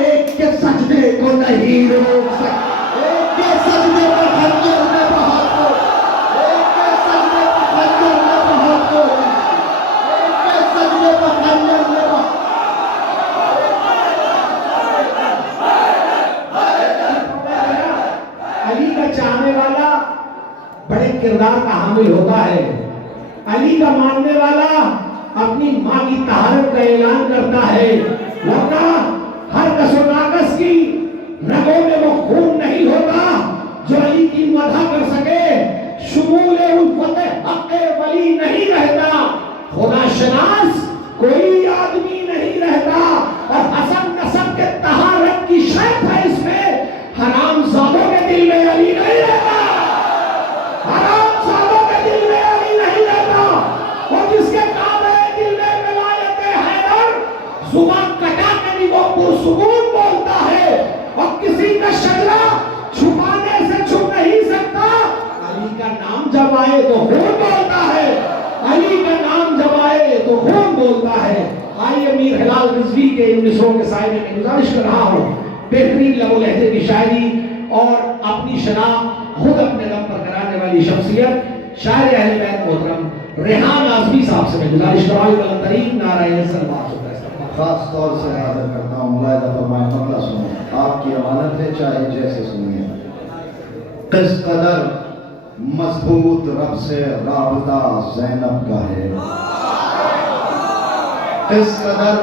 एक के सजदे को नहीं रोक सकता। एक के सजदे पर खंजर ने बहुत को, एक के सजदे पर खंजर ने बहुत को, एक के सजदे पर खंजर ने बहुत। अली का चाहने वाला बड़े किरदार का हामिल होता है। अली का मानने वाला अपनी मां की तहारत का ऐलान करता है, वरना हर कसोनाकस की रगों में वो खून नहीं होता जो अली की मदह कर सके। शुमूले उल्फत हक़ वली नहीं रहता, खुदा शनास कोई आदमी नहीं रहता। और हसन नसब के तहारत की शर्त है इसमें, हरामजादों के दिल में अली नहीं रहता, हरामजादों के दिल में अली नहीं रहता। और जिसके काबे दिल में विलायत हैदर, जुबान कटा के भी वो पुरसुकून बोलता है और किसी का शजरा छुपाने से छुप नहीं सकता। अली का नाम जब आए तो खून बोलता है, अली का नाम जब आए तो खून बोलता है। आइए मीर हिलाल रिजवी के इन मिसरों के साइने में गुजारिश कर रहा हूँ, बेहतरीन लबो लहजे की शायरी और अपनी शनाख्त खुद अपने दम पर कराने वाली शख्सियत शायर अहले बैत मोहतरम रेहान आज़मी साहब से मैं गुजारिश कर रहा हूँ, तरीन नाराए सलवात होता है। खास तौर से हाजिर करता हूँ, मुलाहिज़ा फरमाएं, मतला सुनो, आपकी अमानत है, चाहे जैसे सुनिए। किस कदर मजबूत रब से राबता ज़ैनब का है, किस कदर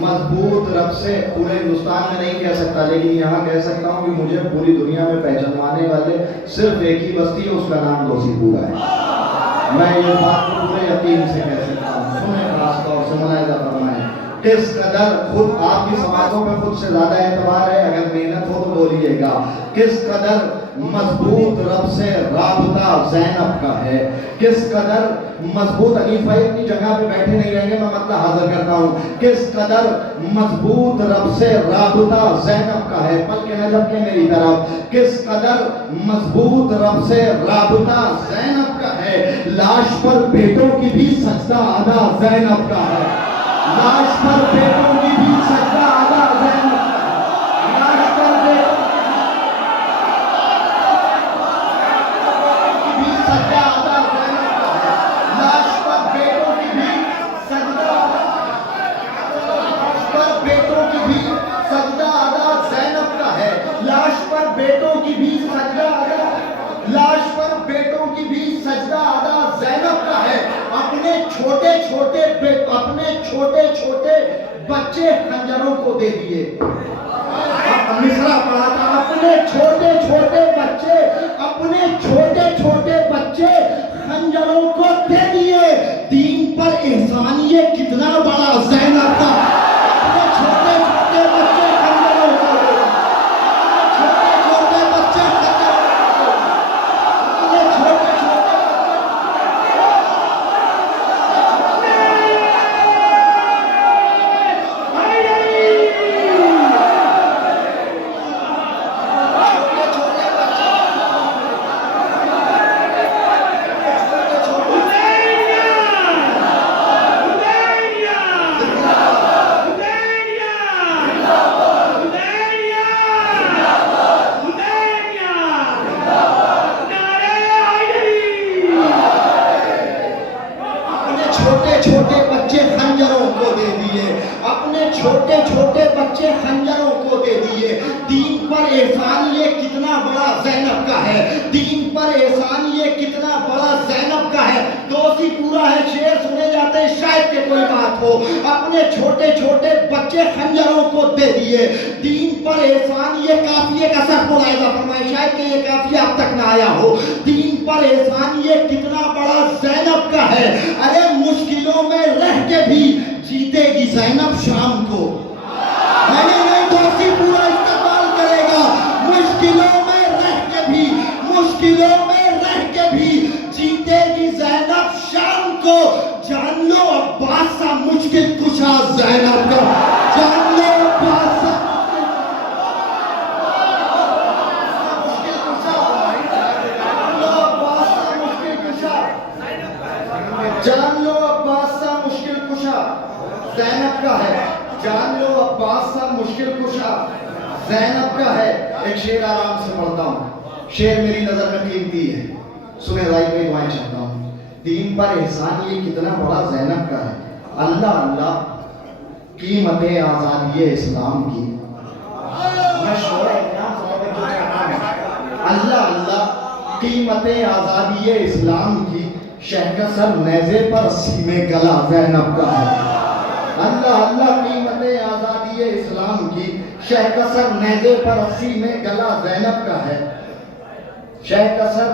मजबूत रब से, पूरे हिंदुस्तान में नहीं कह सकता लेकिन यहाँ कह सकता हूँ कि मुझे पूरी दुनिया में पहचानवाने वाले सिर्फ एक ही बस्ती है, उसका नाम दोसीपुरा है। मैं ये बात पूरे यकीन से कह सकता हूँ। सुने खास तौर से, मुलाहिज़ा फरमाएं, किस कदर, खुद आपकी समातों पे खुद से ज्यादा एतबार है, अगर मेहनत हो तो बोलिएगा, किस कदर मजबूत रब से राबता ज़ैनब का है, किस कदर मजबूत, अनीस भाई अपनी जगह पे बैठे नहीं रहेंगे, मैं मतलब हाजिर करता हूँ, किस कदर मजबूत रब से राबता ज़ैनब का है, पल के नजब के मेरी तरफ, किस कदर मजबूत रब से राबता ज़ैनब का है, लाश पर बेटों की भी सजदा अदा ज़ैनब का है, लाश पर बेटों की भी सजदा अदा ज़ैनब का है, लाश पर बेटों की भी सजदा अदा ज़ैनब का है, लाश पर बेटों की भी सजदा अदा, लाश पर बेटों की भी सजदा अदा ज़ैनब का है, लाश पर बेटों की भी सजदा अदा, लाश पर बेटों की भी सजदा अदा ज़ैनब का है। अपने छोटे छोटे बच्चे खंजरों को दे दिए, मिसरा पढ़ा था, अपने छोटे छोटे बच्चे खंजरों को दे दिए, दीन पर एहसान ये कितना बड़ा ज़ैनब का, अपने छोटे बच्चे खंजरों को दे दिए, छोटे बच्चे खंजरों को, अपने छोटे छोटे बच्चे खंजरों को दे दिए, अपने छोटे बच्चे खंजरों को दे दिए, दीन पर एहसान ये कितना बड़ा ज़ैनब का है, दीन पर एहसान ये कितना बड़ा ज़ैनब का है। दोसीपुरा है, शेर सुने जाते हैं, शायद के कोई बात हो, अपने छोटे बच्चे खंजरों को दे दिए, दीन पर एहसान ये काफिये का सर मुलाहिज़ा फरमाए, शायद के ये काफिया अब तक ना आया हो, दीन पर एहसान ये कितना बड़ा ज़ैनब का है। अरे मुश्किलों में रह के भी जीतेगी ज़ैनब शाम को, नहीं दोसीपुरा इस्तेमाल करेगा, मुश्किलों में रह के भी जीतेगी ज़ैनब शाम को। जान लो अब्बास सा मुश्किल कुशा ज़ैनब का, जान लो अब्बास सा मुश्किल कुशा, जान लो अब्बास सा मुश्किल कुशा ज़ैनब का है, जान लो अब्बास सा मुश्किल कुशा ज़ैनब का है। एक शेर आराम से पढ़ता हूँ, शेर मेरी नजर में कीमती है, सुने भाई कोई दुआएं चाहता हूँ। दीन पर एहसान ये कितना बड़ा ज़ैनब का है। अल्लाह अल्लाह कीमत आज़ादी इस्लाम की, मैं शोर इस्लाम समझ जो चाहता हूँ। अल्लाह अल्लाह कीमत आज़ादी इस्लाम की, शह का सर नेज़े पर अस्सी में गला ज़ैनब का है। अल्लाह अल्लाह कीमत आज़ादी इस्लाम की, शह का सर नेज़े पर अस्सी में गला ज़ैनब का है। शह का सर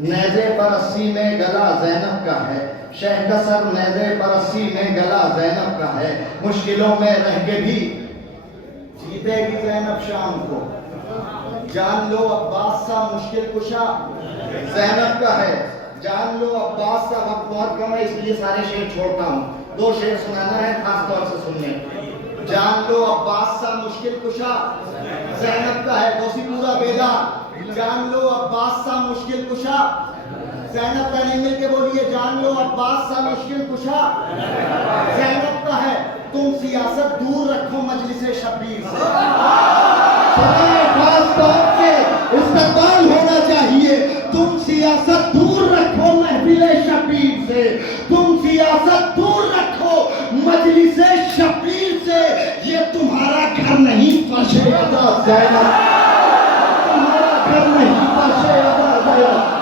नेज़े पर अस्सी में गला ज़ैनब का है। शह का सर नेज़े पर अस्सी में गला ज़ैनब का है। मुश्किलों में रह के भी जीतेगी ज़ैनब शाम को, जान लो अब्बास सा मुश्किल कुशा ज़ैनब का है। जान लो अब्बास सा, वक्त बहुत कम है इसलिए सारे शेर छोड़ता हूँ, 2 शेर सुनाना है खास तौर से सुनने। जान लो अब्बास सा मुश्किल कुशा ज़ैनब का है, दोषी पूरा बेदार। जान लो अब्बास सा मुश्किल कुशा ज़ैनब का, नहीं मिलके बोलिए जान लो अब्बास सा मुश्किल कुशा ज़ैनब का है। तुम सियासत दूर रखो मजलिसे शब्बीर से, खास तौर से इस्तेमाल होना चाहिए। तुम सियासत दूर रखो महफिले शब्बीर से, तुम सियासत दूर रखो मजलिसे शब्बीर से। ये तुम्हारा घर नहीं फर्शे अदा ज़ैनब, तुम्हारा घर नहीं फर्शे अदा ज़ैनब।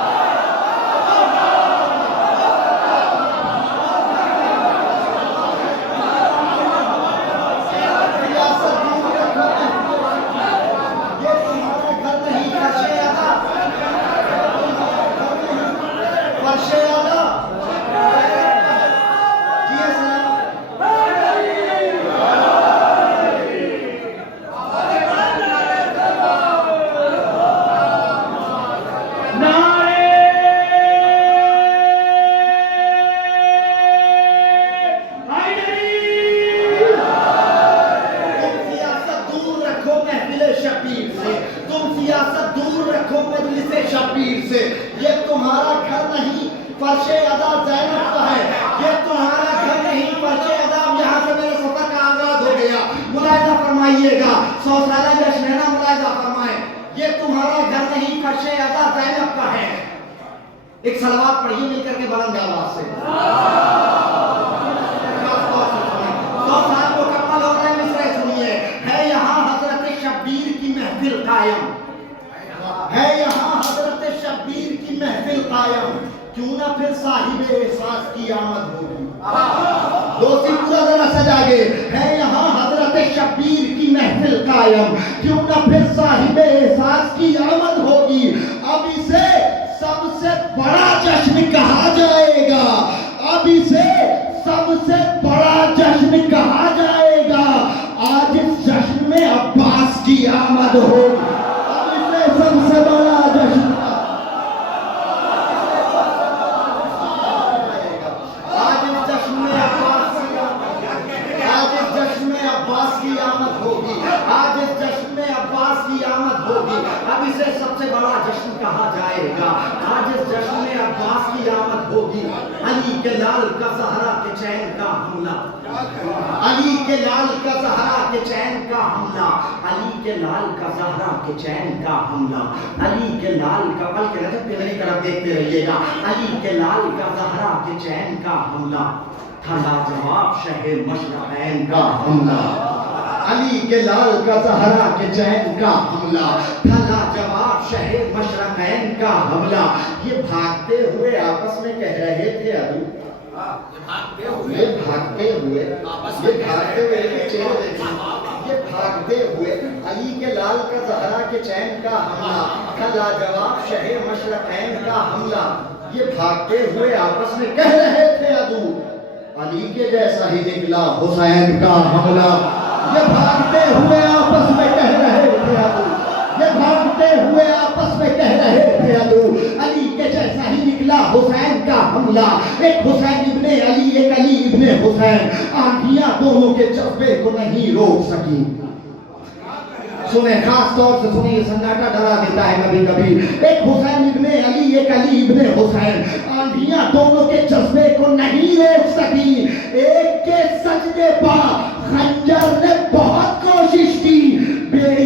एक सलवात पढ़िए मिलकर के बुलंद आवाज से। 100 साल मुकम्मल हो रहे मिसरे सुनिए। है यहाँ हजरत शब्बीर की महफिल कायम, है यहाँ हजरत शब्बीर की महफिल कायम, क्यों ना फिर साहिब एहसास की आमद होगी। दोस्ती पूरा जरा सजागे। है यहाँ हजरत शब्बीर की महफिल कायम, क्यों ना फिर साहिब एहसास की आमद होगी। अब इसे सबसे बड़ा जश्न कहा जाएगा, अब इसे सबसे बड़ा जश्न कहा जाएगा। आज इस जश्न में अब्बास की आमद होगी, अब इसे सबसे बड़ा जश्न, आज इस जश्न में अब्बास की आमद होगी, आज इस जश्न में अब्बास की आमद होगी। अब इसे सबसे बड़ा जश्न कहा जाएगा, आज इस जश्न में अब्बास की आमद होगी। अली के लाल का ज़हरा के चैन का हमला, अली के लाल का ज़हरा के चैन का हमला, अली के लाल का ज़हरा के चैन का हमला, अली के लाल का, पल के रजब के मेरी तरफ देखते रहिएगा। अली के लाल का ज़हरा के चैन का हमला था लाजवाब शहे मशरक़ैन का हमला। अली के लाल का ज़हरा के चैन का हमला था लाजवाब शहे मशरक़ैन का हमला। ये भागते हुए आपस में कह रहे थे अभी, ये भागते हुए ये भागते हुए अली के लाल का ज़हरा के चैन का हमला था लाजवाब शहे मशरक़ैन का हमला। ये भागते हुए आपस में कह रहे थे अदू, अली के जैसा ही निकला हुसैन का हमला। ये भागते हुए आपस में कह रहे थे अदू, ये भागते हुए आपस में कह रहे थे अदू, अली के जैसा ही निकला हुसैन का हमला। एक हुसैन इब्ने अली, एक अली इब्ने हुसैन, आंधियां दोनों के जज्बे को नहीं रोक सकी। सुने, खास तौर से सुनिए, सन्नाटा डरा देता है कभी कभी। एक हुसैन इब्ने अली, एक अली इब्ने हुसैन, आंधियां दोनों के जज्बे को नहीं रोक सकी। एक के सजदे पा खंजर ने बहुत कोशिश की, बेड़ी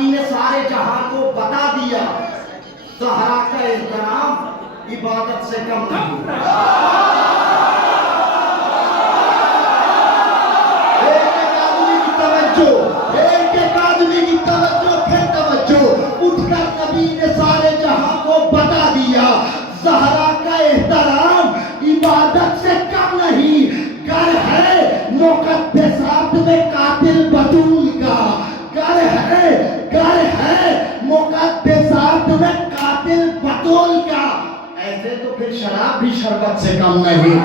नबी ने सारे जहां को बता दिया, ज़हरा का एहतराम इबादत से कम नहीं। एक आदमी की तवज्जो, एक आदमी की तवज्जो, फिर तवज्जो। उठकर नबी ने सारे जहां को बता दिया, ज़हरा का एहतराम इबादत से कम नहीं। गर है मुक़द्दसात में कातिल बतूल का, गर है मुक़द्दसात में कातिल बतूल का। ऐसे तो फिर शराब भी शरबत से कम नहीं।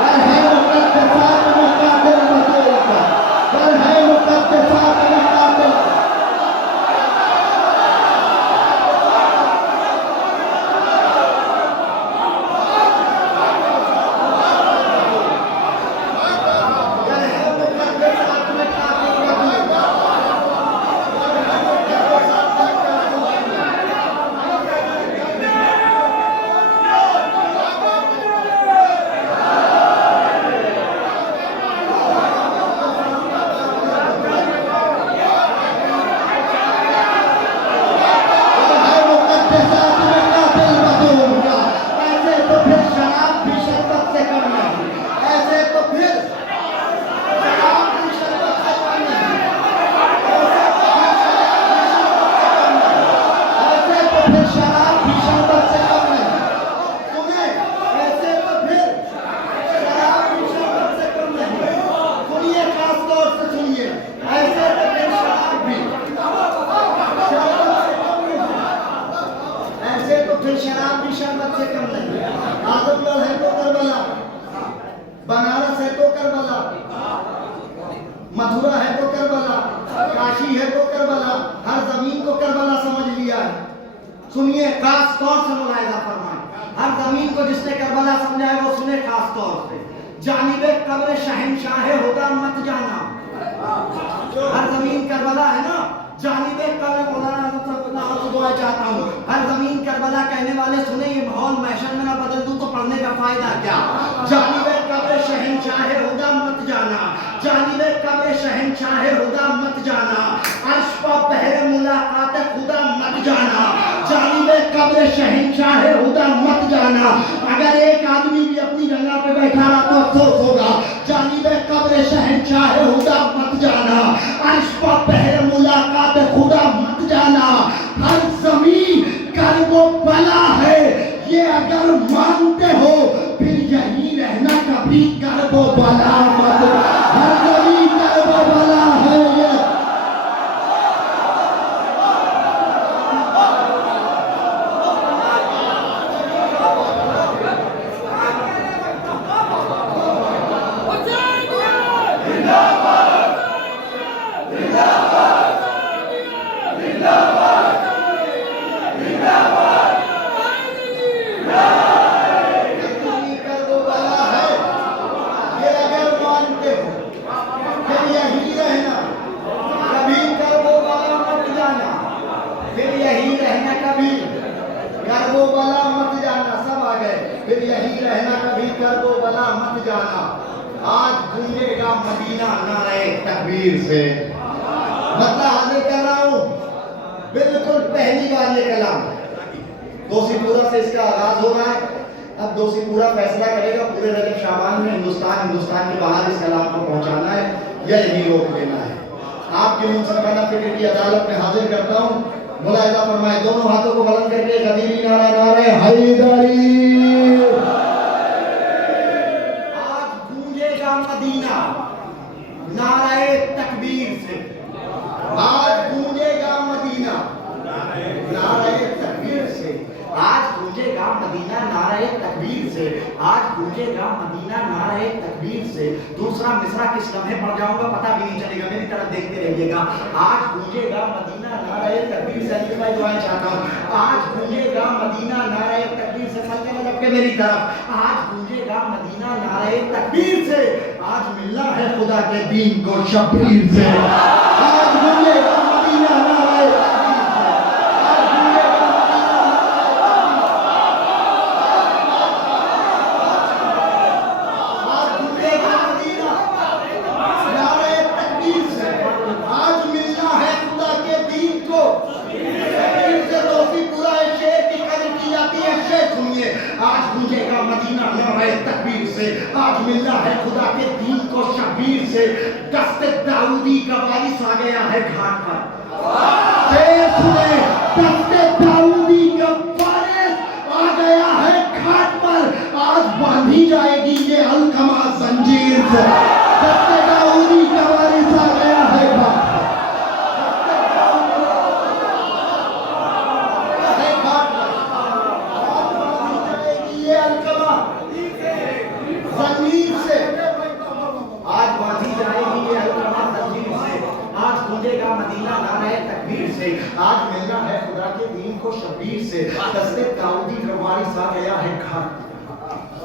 गर है मुक़द्दसात में कातिल बतूल का, गर है मुक़द्दसात में कातिल। बनारस है तो करबला, मथुरा है तो करबला, काशी है तो करबला, हर जमीन को करबला समझ लिया है। सुनिए खास तौर से मुलाहिजा फरमाएं, हर जमीन को जिसने करबला समझा है वो सुने खास तौर से। जानिबे कब्र शहंशाह हुदा मत जाना, हर जमीन करबला है ना, जानिबे कब्र मौलाना दुआ चाहता हूँ, हर जमीन करबला कहने वाले सुने, ये माहौल महशर में ना बदल दूं तो पढ़ने का फायदा क्या। जानिबे कब्र शहंशाह हुदा मत जाना, जानिबे कब्र शहंशाह हुदा मत जाना, अर्श पर बहरे मुलाकात खुदा मत जाना, जानिबे कब्र शहंशाह हुदा मत जाना। अगर एक आदमी भी अपनी जगह पे बैठा रहा तो अफसोस होगा। जानिबे कब्र शहंशाह हुदा मत जाना, अर्श पर बहरे मुलाकात खुदा मत जाना। हर जमीन कर्बो बला है, ये अगर मानते हो फिर यही रहना, कभी कर्बो बला मत। हर जमीन कर्बो बला है ये। आज गूंजेगा मदीना नारे तकबीर से। मतलब हाजिर कर रहा हूँ बिल्कुल पहली बार ये कलाम दोषीपुरा से इसका आगाज हो रहा है। अब दोषीपुरा फैसला करेगा पूरे रजब शाबान में हिंदुस्तान के बाहर इस कलाम को पहुंचाना है या यही रोक देना है। आपकी मुनसिफाना फिक्र की अदालत में हाजिर करता हूँ। मुलाहिजा फरमाए, दोनों हाथों को बुलंद करके गदीरी नारा नारे हैदरी। मदीना नाराए तकबीर से, आज गूंजेगा मदीना नाराए तकबीर से, आज गूंजेगा मदीना नाराए तकबीर से, आज गूंजेगा मदीना नाराए तकबीर से। दूसरा मिसरा किस लम्हे पढ़ जाऊंगा पता भी नहीं चलेगा, मेरी तरफ देखते रहिएगा। आज गूंजेगा मदीना नाराए तकबीर से, मैं दुआ चाहता हूँ। आज गूंजेगा मदीना नाराए तकबीर से, के मेरी तरफ। आज गूंजेगा मदीना नाराए तकबीर से, आज मिलना है खुदा के दीन को शबीर से। आज गूंजेगा मदीना नाराए तकबीर से, आज गूंजेगा मदीना नाराए तकबीर से, आज मिलना है तकबीर से दस्ते दाऊदी का वारिस आ गया है घाट पर। सुने, दस्ते दाऊदी का वारिस आ गया है घाट पर। आज बांधी जाएगी ये अलकमा जंजीर से। दस्ते दाऊदी का वारिस आ गया है घाट पर। जंजीर से आज बांधी जाएगी ये अलकमा जंजीर से। आज गूंजेगा मदीना नारे तकबीर से। आज मिलना है खुदा के दीन को शबीर से। दस्ते दाऊदी का वारिस आ गया है घाट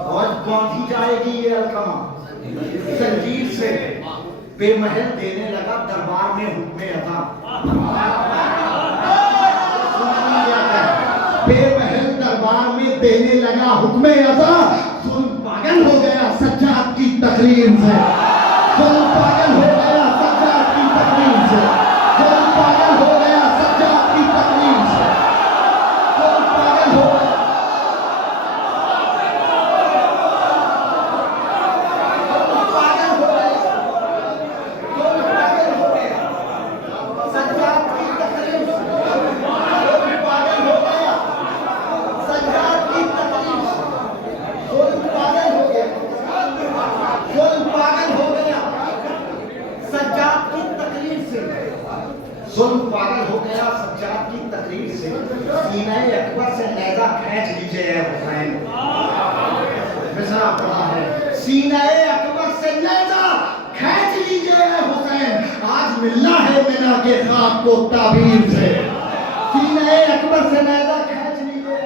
और बांधी जाएगी ये अलकमा जंजीर से। बेमहल देने लगा दरबार में हुक्मे अता। बेमहल दरबार में देने लगा हुक्मे अता। सुन पागल हो गया सज्जाद की तकरीर से। सुन पागल हो गया सज्जाद की तकरीर से। सुन पागल हो गया सज्जाद की तकरीर से। सुन पागल हो गया सुन पागल हो गया सज्जाद की तकरीर से। सीने अकबर से नेज़ा खींच लीजिए ऐ हुसैन। मिसरा पढ़ा है, सीने अकबर से नेज़ा खींच लीजिए ऐ हुसैन। आज मिलना है मिना के ख्वाब को ताबीर से। सीने अकबर से नेज़ा खींच लीजिए।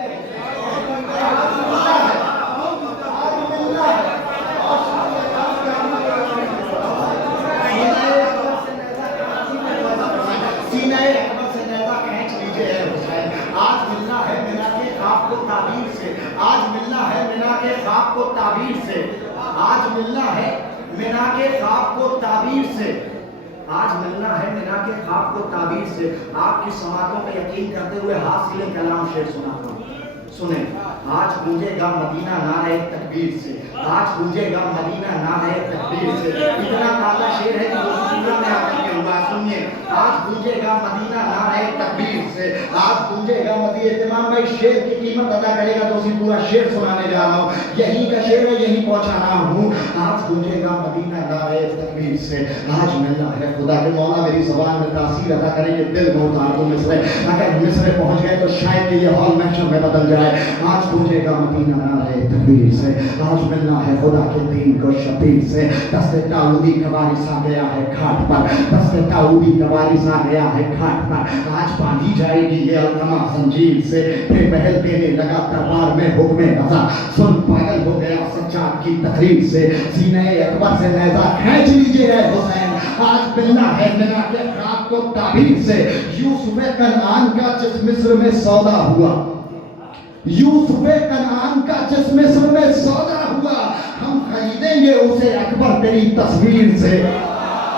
आज मिलना है मिना के ख्वाब को ताबीर से। आज मिलना है मिना के ख्वाब को ताबीर से। आज मिलना है मिना के ख्वाब को ताबीर से। आज मिलना है मिना के ख्वाब को ताबीर से। आपकी समातों पे यकीन करते हुए हासिल कलाम शेर सुनाता हूँ, सुने। आज गूंजेगा मदीना नारे तकबीर से। आज गूंजेगा मदीना नारे तकबीर से। इतना ताज़ा शेर है कि पूरा में आकर के हुआ। सुनिए, आज गूंजेगा मदीना नारे तकबीर से। आज गूंजेगा मदीना। इमाम भाई शेर की कीमत अदा करेगा तो उसी पूरा शेर सुनाने जा रहा हूँ। यही का शेर है, यही पहुंचा रहा हूँ। आज गूंजेगा मदीना नारे तकबीर से। आज मिलना है खुदा के। मौला मेरी ज़बान में तासीर अदा करेंगे, दिल में उतार दो मिसरे। अगर मिसरे पहुंच गए तो शायद ये हॉल महशर में बदल जाए। आज गूंजेगा मदीना नारे तकबीर से। आज मिलना है खुदा के दीन को शबीर से। दस्ते दाऊदी का वारिस आ गया है घाट पर। दस्ते दाऊदी का वारिस आ गया है घाट पर। आज बांधी जाएगी ये अलकमा जंजीर से। बेमहल देने लगा दरबार में हुक्मे रज़ा। सुन पागल हो गया सज्जाद की तकरीर से। सीने अकबर से नेज़ा खींच लीजिए ऐ हुसैन। आज मिलना है मिना के ख्वाब को ताबीर से। यूसुफ कनान का जिस मिस्र में सौदा हुआ, यूसुफ कनान का जिस मिस्र में सौदा हुआ, हम खरीदेंगे उसे अकबर तेरी तस्वीर से।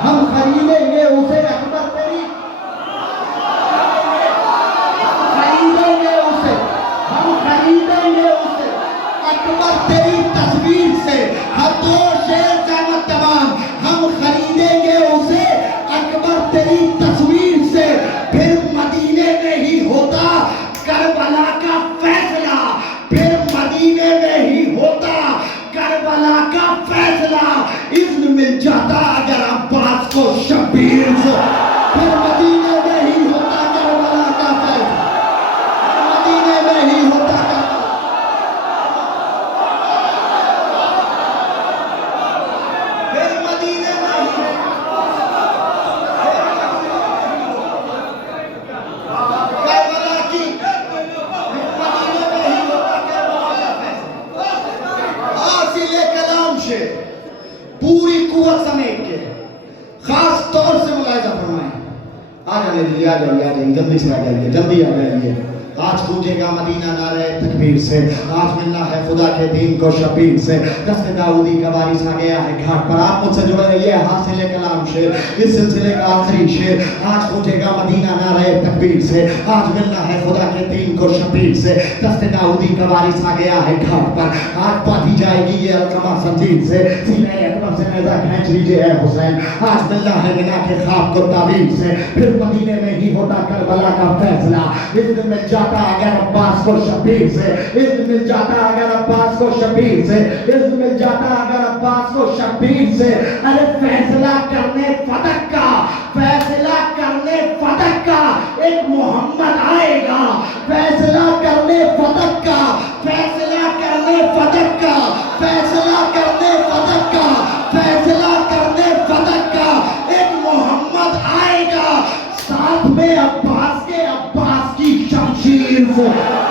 हम खरीदेंगे उसे अकबर तेरी, खरीदेंगे उसे, हम खरीदेंगे उसे अकबर तेरी तस्वीर से। हर दो शेर क़यामत तमाम, हम खरीदेंगे उसे अकबर तेरी तस्वीर से। फिर मदीने में ही होता करबला का फैसला। फिर मदीने में ही होता करबला का फैसला। इज़्न मिल जाता अगर अब्बास को शबीर से। फिर मदीने में ही होता करबला का फैसला। मदीने में ही होता फिर मदीने में ही करबला की मदीने में ही होता करबला का फैसला। हासिल कलाम से पूरी कुव्वत समेट के खास तौर से मुलाहिजा फरमाएं। आ जाइए, आ जाइए, जल्दी से आ जाइए, जल्दी आ जाइए। आज गूंजेगा मदीना नारे तकबीर से, आज मिलना है खुदा के दीन को शबीर से। दस्ते दाऊदी का वारिस आ गया है घाट पर, आप मुझसे जुड़े रहिए हासिल कलाम शेर, इस सिलसिले का आखिरी शेर। आज गूंजेगा मदीना नारे तकबीर से, आज मिलना है खुदा के दीन को शबीर से। दस्ते दाऊदी का वारिस आ गया है घाट पर, आज बांधी जाएगी ये अलकमा संजीर से। सीने अकबर से नेज़ा खींच लीजिए है हुसैन, आज मिलना है मिना के ख्वाब को ताबीर से। फिर मदीने में ही होता करबला का फैसला, इस दिन में जाता अगर अब्बास को शबीर से, इस दिन मिल जाता अगर अब्बास को शबीर से, इस दिन मिल जाता अगर अब्बास को शबीर से। अरे फैसला करने फतक का, फैसला करने फतक का एक मोहम्मद आएगा, फैसला करने फतक का, फैसला करने फतक का, फैसला करने फतक का, फैसला करने फतक का एक मोहम्मद आएगा, साथ में अब्बास की शमशीर से।